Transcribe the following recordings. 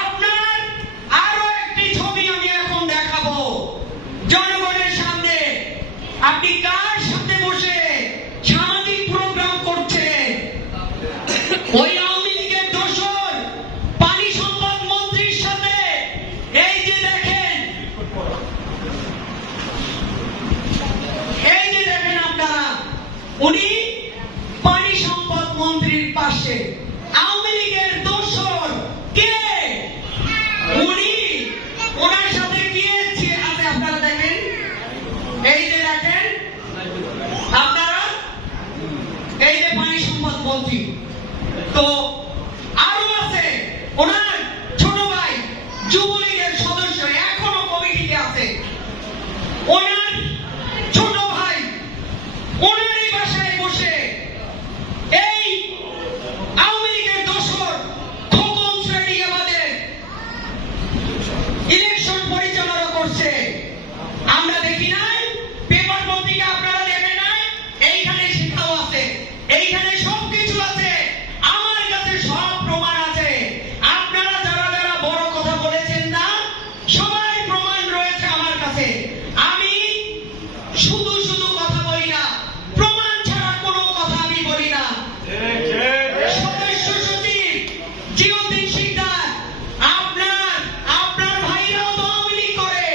আপনার আরো একটি ছবি আমি এখন দেখাবো জনগণের সামনে। আপনি কার সাথে বসে সামাজিক প্রোগ্রাম করছেন? ওই আওয়ামী লীগের দোসর পানি সম্পদ মন্ত্রীর সাথে। এই যে দেখেন, এই যে দেখেন আপনারা, উনি পানি সম্পদ মন্ত্রীর পাশে। আওয়ামী লীগের দোসর কে? উনি ওনার সাথে কি আছে আপনারা দেখেন। এই যে দেখেন আপনারা, এই যে পানি সম্পদ মন্ত্রী। তো আরো আছে ওনার ছোট ভাই যুবলীগের সদস্য, এখনো কমিটিতে আছে। ওনার ছোট ভাই ওনারই বাসায় বসে এই আওয়ামী লীগের দোসর খোকন শ্রেণী আমাদের ইলেকশন পরিচালনা করছে। আমরা দেখি নাই, পেপার পত্রিকা আপনারা দেখেন নাই, এইখানে সেটাও আছে, এইখানে সবকিছু আছে, আমার কাছে সব প্রমাণ আছে। আপনারা যারা যারা বড় কথা বলেছেন না, সবাই প্রমাণ রয়েছে আমার কাছে। আমি শুধু শুধু কথা বলি না, প্রমাণ ছাড়া কোনো কথা আমি বলি না। সদস্য সচিব জিয়াউদ্দিন শিকদার, আপনার ভাইরাও তো আওয়ামী লীগ করে।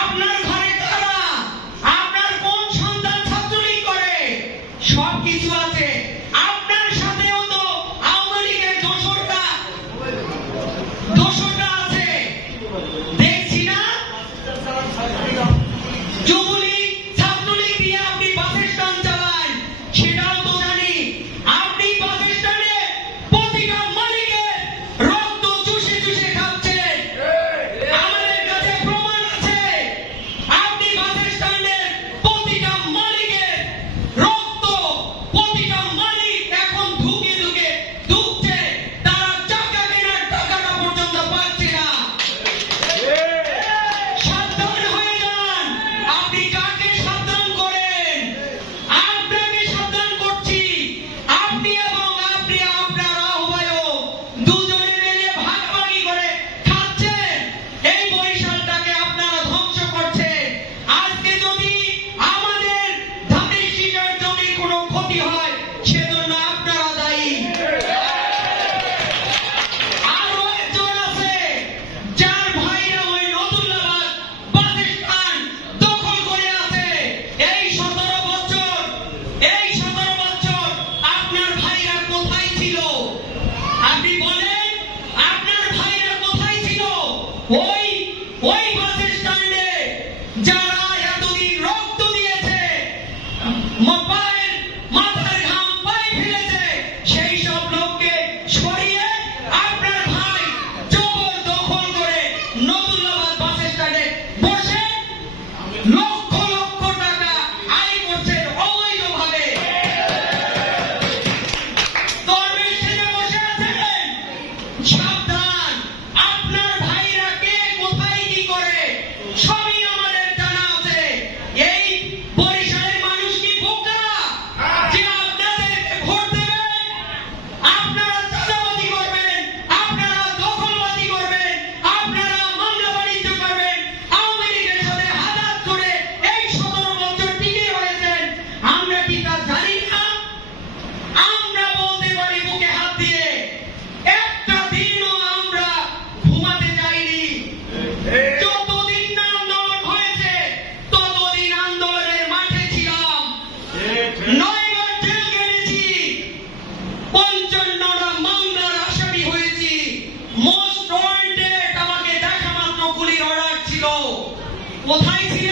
আপনার ঘরে কারা, আপনার কোন সন্তান ছাত্রলীগ করে, সবকিছু আছে। আপনার সাথেও তো আওয়ামী লীগের দোসরটা আছে, দেখছি না? যুবলীগ ছাত্রলীগ দিয়ে আপনি বাস স্ট্যান্ড চালান, সেটাও তো জানি। আপনি বাস স্ট্যান্ডে প্রতিটা মালিকের রক্ত চুষে চুষে খাচ্ছেন, আমাদের কাছে প্রমাণ আছে। আপনি বাস স্ট্যান্ডের প্রতিটা মালিকের রক্ত, প্রতিটা মালিক এখন ধুকে ধুকে ধুকছে, তারা চাকা কেনার টাকাটা পর্যন্ত পাচ্ছে না। সাবধান হয়ে যান। আপনি কাকে সাবধান করেন? আপনাকে সাবধান করছি। আপনি এবং আপনার আহ্বায়ক দুজনে মিলে ভাগাভাগি করে খাচ্ছেন। এই বরিশালটাকে আপনারা ধ্বংস করছেন। আজকে যদি আমাদের ধানের শীষের জমির কোনো ক্ষতি হয়, সেজন্য আপনারা দায়ী। আরো একজন আছে যার ভাইরা ওই নতুল্লাবাদ বাস স্ট্যান্ড দখল করে আছে। এই 17 বছর আপনার ভাইরা কোথায় ছিল? আপনি বলেন, আপনার ভাইরা কোথায় ছিল? ওই বাস স্ট্যান্ডে যারা এতদিন রক্ত দিয়েছে, মাথার ঘাম পায়ে ফেলেছে, সেই সব লোককে সরিয়ে আপনার ভাই জবরদখল করে নতুল্লাবাদ বাস স্ট্যান্ডে বসে লক্ষ লক্ষ টাকা আয় করছেন অবৈধভাবে। দরবেশ সেজে বসে আছেন। সাবধান, আপনার ভাইরা কে কোথায় কি করে সবই আমাদের জানা আছে। এই বরিশালের মানুষ কি বোকা যে আপনাদেরকে ভোট দেবেন? আপনারা চাঁদাবাজি করবেন, আপনারা দখলবাজি করবেন, আপনারা মামলা বাণিজ্য করবেন, আওয়ামী লীগের সাথে হাত ধরে এই 17 বছর টিকে রয়েছেন। আমরা কি তা জানি না? আমরা বলতে পারি বুকে হাত দিয়ে, একটা দিনও আমরা ঘুমাতে যাইনি। যতদিন না আন্দোলন হয়েছে, ততদিন আন্দোলনের মাঠে ছিলাম। 9 বার জেল কেটেছি, 55টা মামলার আসামি হয়েছি। মোস্ট ওয়ান্টেড আমাকে দেখা মাত্র গুলির অর্ডার ছিল। কোথায় ছিল?